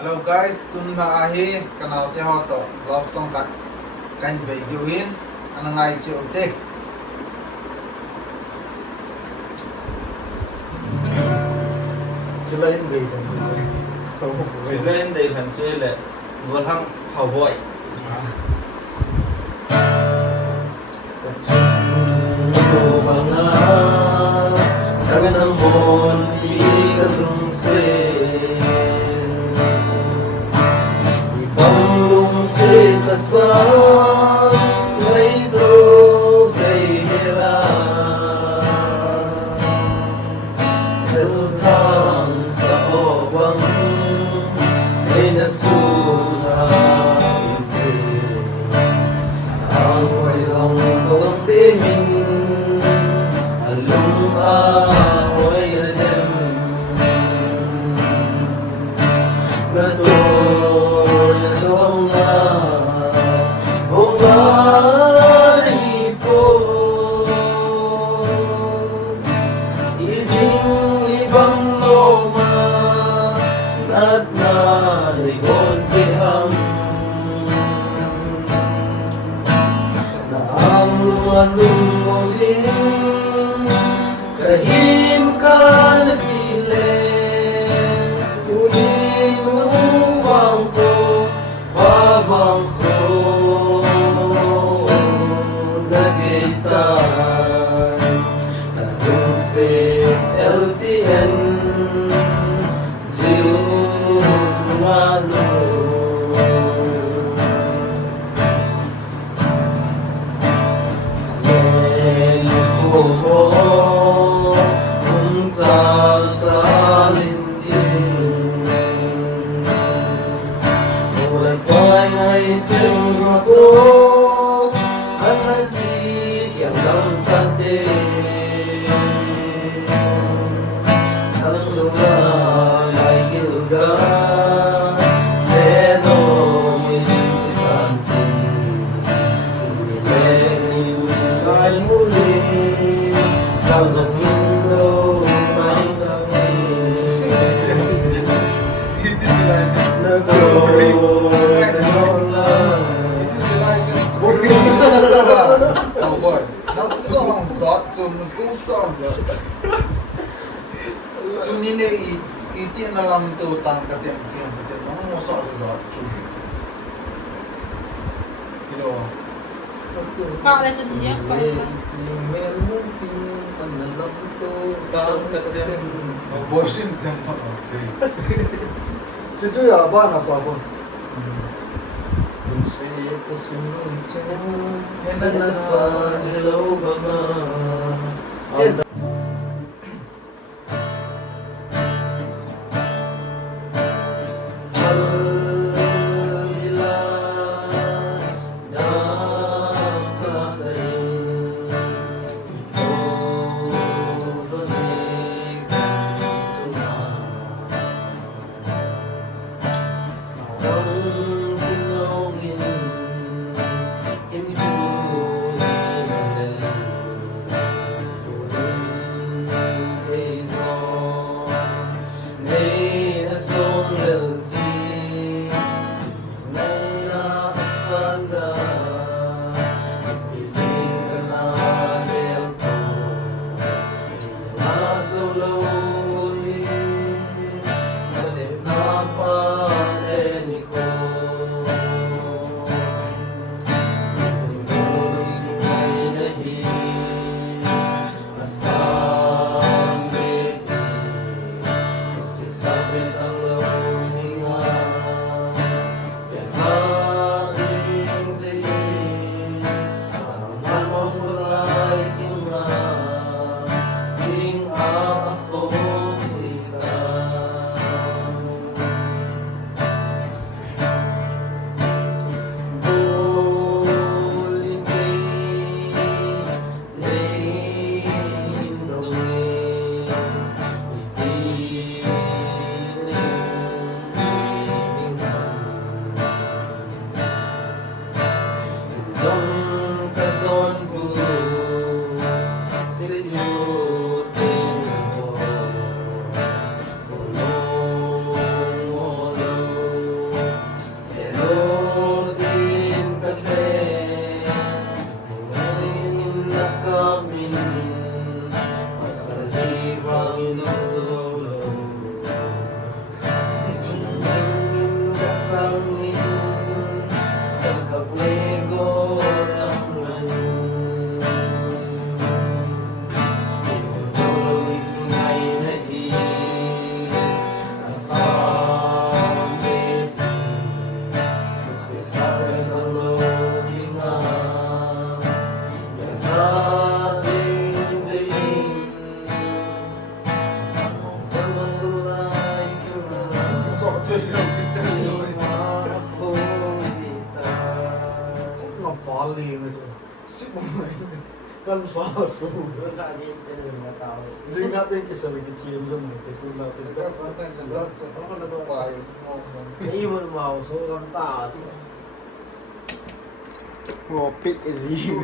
Hello guys, kun uahe Kanaote hoto love song kat kan video in anangai chi ote. Lên đi Chỉ lên thì thành chơi là ngồi thăng hầu vội kahim ka nagpili kunin mo ubang ko babang ko nagitan tanong si LTN Diyos Mano Chu ni ne i ti na lam tu tang ka tem no mo so ga chu you know Cọ lên cho mình nhé, cọ lên. Tao cất thêm bo shin tem ma Chứ chú ởบ้านà bà con Mình sẽ có xin lỗi chăng Hãy subscribe cho kênh Ghiền Mì Gõ Để không bỏ lỡ Hãy subscribe cho kênh Ghiền Mì Gõ Để không bỏ lỡ isip mo ngayon. Kalpaso. Doon sa atin yung mga tao. Sige natin kisa lagi team lang eh. Ito natin. Nagkapatay na lahat. Ako na doon. Payo mo. Naiwan mo ako. So, ang tao. Ngopit is you.